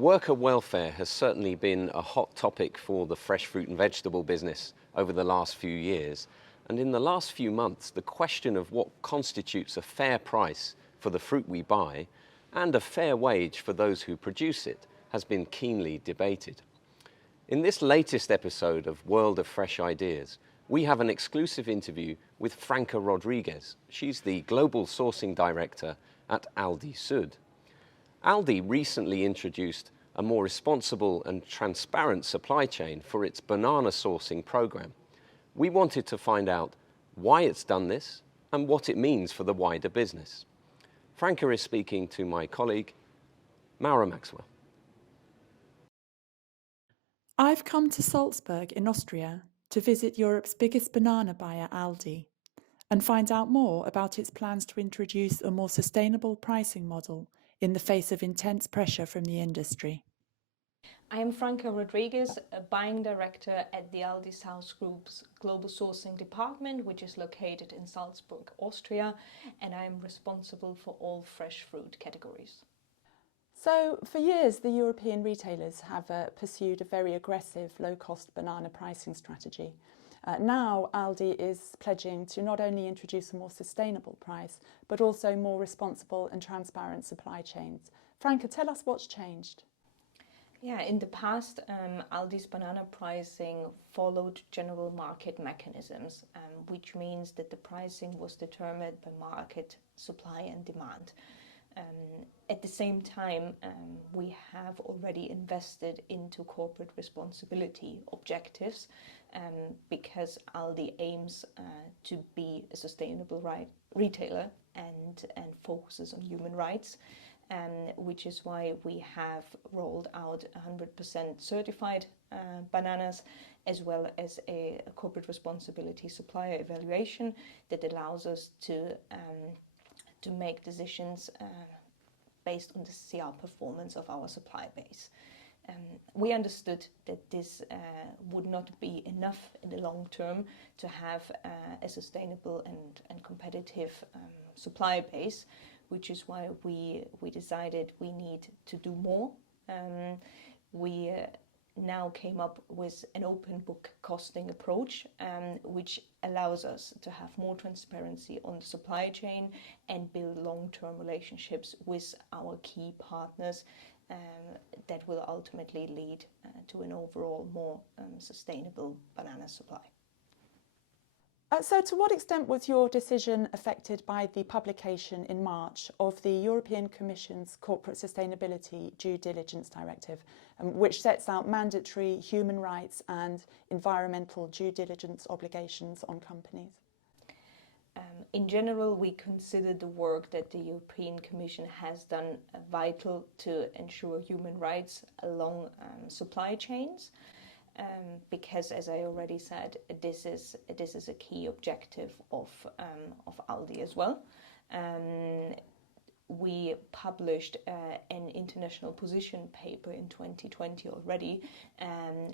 Worker welfare has certainly been a hot topic for the fresh fruit and vegetable business over the last few years. And in the last few months, the question of what constitutes a fair price for the fruit we buy and a fair wage for those who produce it has been keenly debated. In this latest episode of World of Fresh Ideas, we have an exclusive interview with Franka Rodriguez. She's the Global Sourcing Director at Aldi South. Aldi recently introduced a more responsible and transparent supply chain for its banana sourcing program. We wanted to find out why it's done this and what it means for the wider business. Franka is speaking to my colleague, Maura Maxwell. I've come to Salzburg in Austria to visit Europe's biggest banana buyer, Aldi, and find out more about its plans to introduce a more sustainable pricing model in the face of intense pressure from the industry. I am Franka Rodriguez, a buying director at the Aldi South Group's Global Sourcing Department, which is located in Salzburg, Austria, and I am responsible for all fresh fruit categories. So, for years, the European retailers have pursued a very aggressive, low-cost banana pricing strategy. Now, Aldi is pledging to not only introduce a more sustainable price, but also more responsible and transparent supply chains. Franka, tell us what's changed. Yeah, in the past, Aldi's banana pricing followed general market mechanisms, which means that the pricing was determined by market supply and demand. At the same time, we have already invested into corporate responsibility objectives because Aldi aims to be a sustainable retailer and focuses on human rights, which is why we have rolled out 100% certified bananas, as well as a corporate responsibility supplier evaluation that allows us to make decisions based on the CR performance of our supply base. We understood that this would not be enough in the long term to have a sustainable and competitive supply base, which is why we decided we need to do more. We now came up with an open book costing approach, which allows us to have more transparency on the supply chain and build long-term relationships with our key partners that will ultimately lead to an overall more sustainable banana supply. So to what extent was your decision affected by the publication in March of the European Commission's Corporate Sustainability Due Diligence Directive, which sets out mandatory human rights and environmental due diligence obligations on companies? In general, we consider the work that the European Commission has done vital to ensure human rights along supply chains. Because, as I already said, this is a key objective of Aldi as well. We published an international position paper in 2020 already,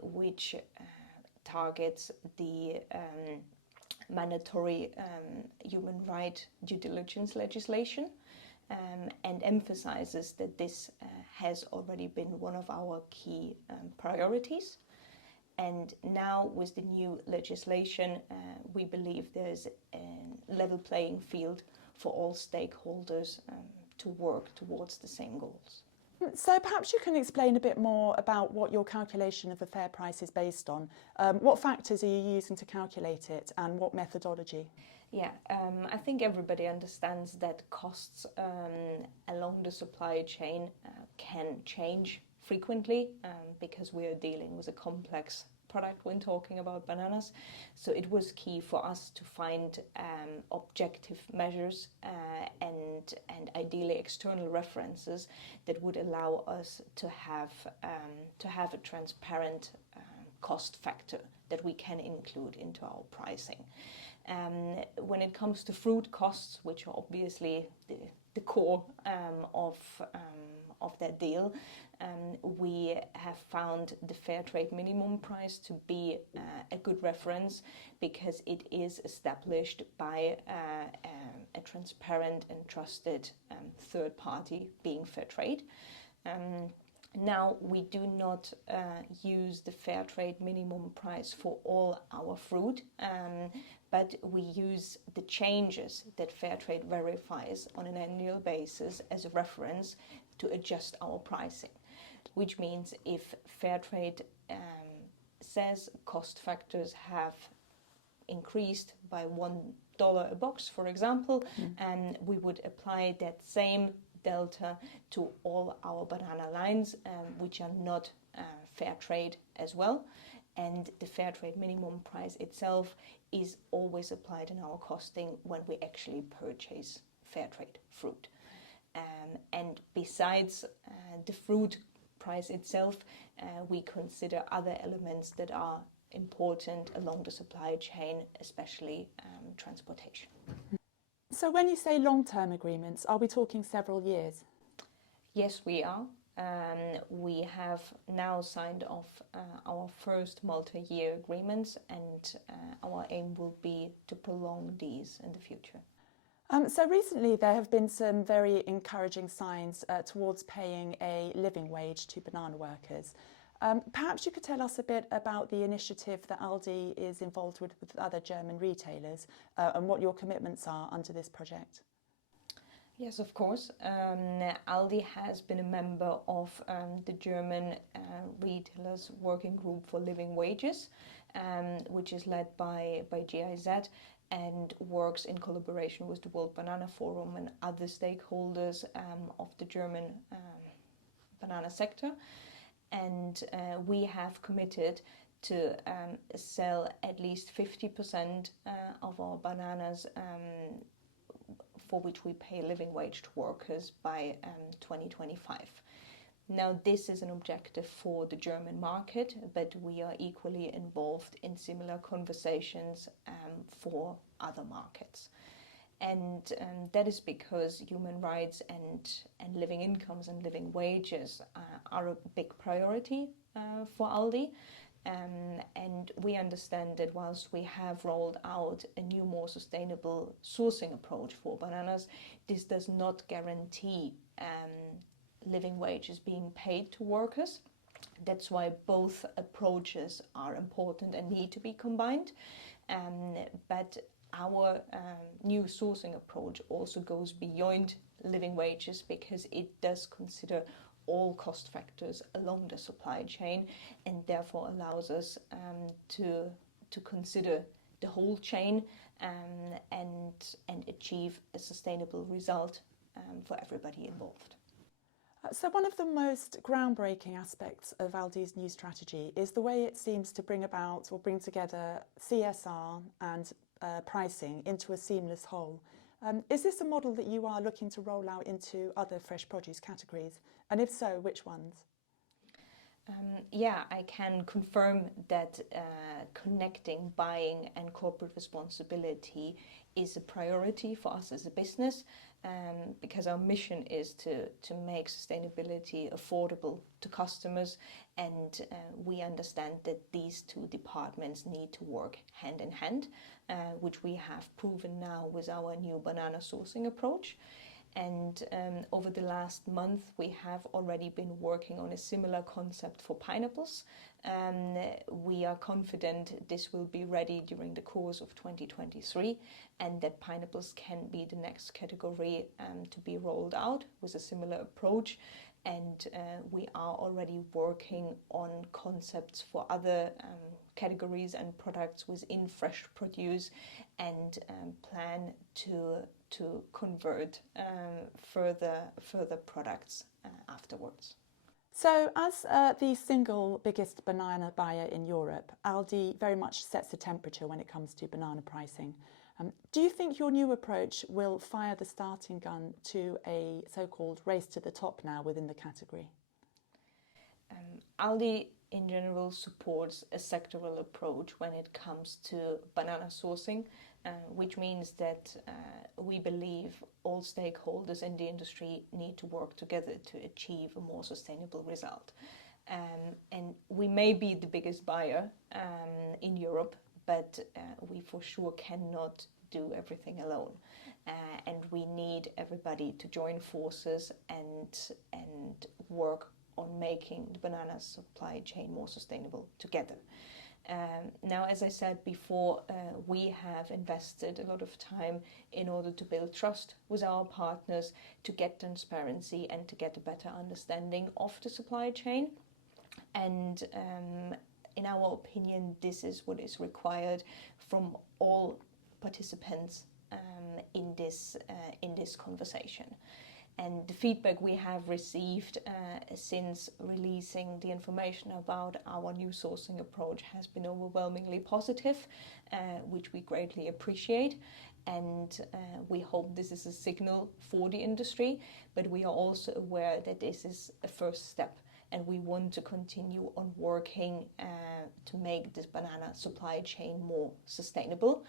which targets the mandatory human right due diligence legislation, and emphasizes that this has already been one of our key priorities. And now with the new legislation, we believe there's a level playing field for all stakeholders to work towards the same goals. So perhaps you can explain a bit more about what your calculation of a fair price is based on. What factors are you using to calculate it and what methodology? Yeah, I think everybody understands that costs along the supply chain can change frequently because we are dealing with a complex product when talking about bananas. So it was key for us to find objective measures and ideally external references that would allow us to have a transparent cost factor that we can include into our pricing. When it comes to fruit costs, which are obviously the core of that deal, we have found the fair trade minimum price to be a good reference because it is established by a transparent and trusted third party, being fair trade. Now, we do not use the fair trade minimum price for all our fruit, but we use the changes that fair trade verifies on an annual basis as a reference to adjust our pricing, which means if fair trade says cost factors have increased by $1 a box, for example, and we would apply that same delta to all our banana lines, which are not fair trade as well. And the fair trade minimum price itself is always applied in our costing when we actually purchase fair trade fruit. And besides the fruit price itself, we consider other elements that are important along the supply chain, especially transportation. So when you say long-term agreements, are we talking several years? Yes, we are. We have now signed off our first multi-year agreements, and our aim will be to prolong these in the future. So recently there have been some very encouraging signs towards paying a living wage to banana workers. Perhaps you could tell us a bit about the initiative that Aldi is involved with other German retailers and what your commitments are under this project. Yes, of course. Aldi has been a member of the German Retailers Working Group for Living Wages, which is led by GIZ and works in collaboration with the World Banana Forum and other stakeholders of the German banana sector. And we have committed to sell at least 50% of our bananas for which we pay a living wage to workers by 2025. Now, this is an objective for the German market, but we are equally involved in similar conversations for other markets. And that is because human rights and living incomes and living wages are a big priority for Aldi. And we understand that whilst we have rolled out a new, more sustainable sourcing approach for bananas, this does not guarantee living wages being paid to workers. That's why both approaches are important and need to be combined. But our new sourcing approach also goes beyond living wages because it does consider all cost factors along the supply chain and therefore allows us to consider the whole chain and achieve a sustainable result for everybody involved. So one of the most groundbreaking aspects of Aldi's new strategy is the way it seems to bring about or bring together CSR and pricing into a seamless whole. Is this a model that you are looking to roll out into other fresh produce categories? And if so, which ones? Yeah, I can confirm that connecting buying and corporate responsibility is a priority for us as a business, because our mission is to make sustainability affordable to customers, and we understand that these two departments need to work hand in hand, which we have proven now with our new banana sourcing approach. And over the last month, we have already been working on a similar concept for pineapples. We are confident this will be ready during the course of 2023 and that pineapples can be the next category to be rolled out with a similar approach. And we are already working on concepts for other categories and products within fresh produce and plan to convert further products afterwards. So as the single biggest banana buyer in Europe, Aldi very much sets the temperature when it comes to banana pricing. Do you think your new approach will fire the starting gun to a so-called race to the top now within the category? Aldi in general supports a sectoral approach when it comes to banana sourcing, which means that we believe all stakeholders in the industry need to work together to achieve a more sustainable result. And we may be the biggest buyer in Europe, but we for sure cannot do everything alone. And we need everybody to join forces and work on making the banana supply chain more sustainable together. Now, as I said before, we have invested a lot of time in order to build trust with our partners, to get transparency and to get a better understanding of the supply chain. And in our opinion, this is what is required from all participants in this conversation. And the feedback we have received since releasing the information about our new sourcing approach has been overwhelmingly positive, which we greatly appreciate. And we hope this is a signal for the industry, but we are also aware that this is a first step, and we want to continue on working to make this banana supply chain more sustainable.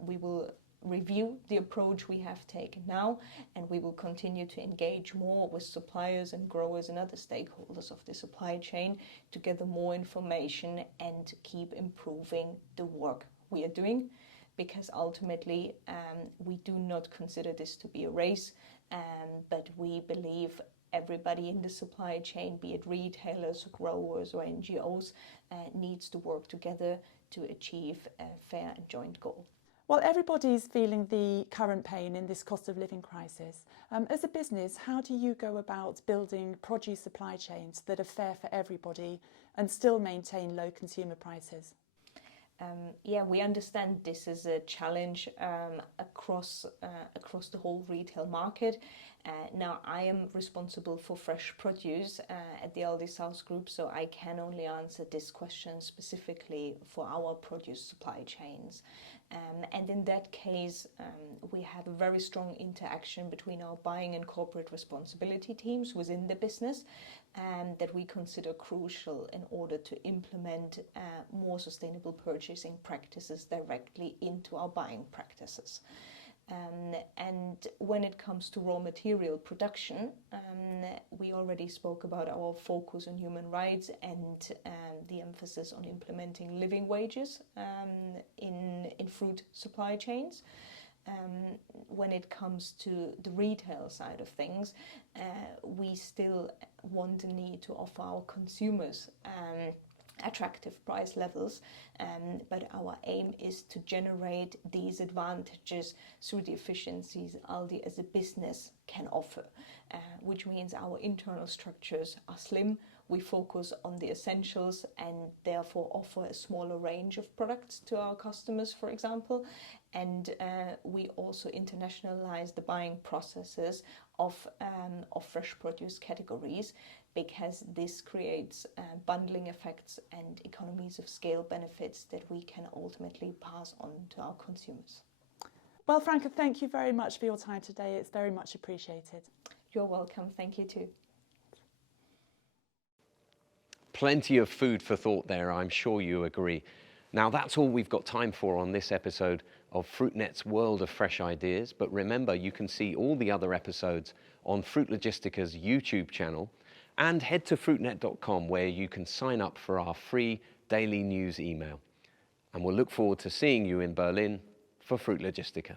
We will review the approach we have taken now, and we will continue to engage more with suppliers and growers and other stakeholders of the supply chain to gather more information and keep improving the work we are doing, because ultimately we do not consider this to be a race, but we believe everybody in the supply chain, be it retailers, growers or NGOs, needs to work together to achieve a fair and joint goal. Well, everybody's feeling the current pain in this cost of living crisis. As a business, how do you go about building produce supply chains that are fair for everybody and still maintain low consumer prices? Yeah, we understand this is a challenge across the whole retail market. Now, I am responsible for fresh produce at the Aldi South Group, so I can only answer this question specifically for our produce supply chains. And in that case, we have a very strong interaction between our buying and corporate responsibility teams within the business, that we consider crucial in order to implement more sustainable purchasing practices directly into our buying practices. And when it comes to raw material production, we already spoke about our focus on human rights and the emphasis on implementing living wages in fruit supply chains. When it comes to the retail side of things, we still want and need to offer our consumers attractive price levels, but our aim is to generate these advantages through the efficiencies Aldi as a business can offer, which means our internal structures are slim. We focus on the essentials and therefore offer a smaller range of products to our customers, for example. And we also internationalize the buying processes of fresh produce categories, because this creates bundling effects and economies of scale benefits that we can ultimately pass on to our consumers. Well, Franka, thank you very much for your time today. It's very much appreciated. You're welcome. Thank you too. Plenty of food for thought there, I'm sure you agree. Now, that's all we've got time for on this episode of FruitNet's World of Fresh Ideas. But remember, you can see all the other episodes on Fruit Logistica's YouTube channel, and head to fruitnet.com, where you can sign up for our free daily news email. And we'll look forward to seeing you in Berlin for Fruit Logistica.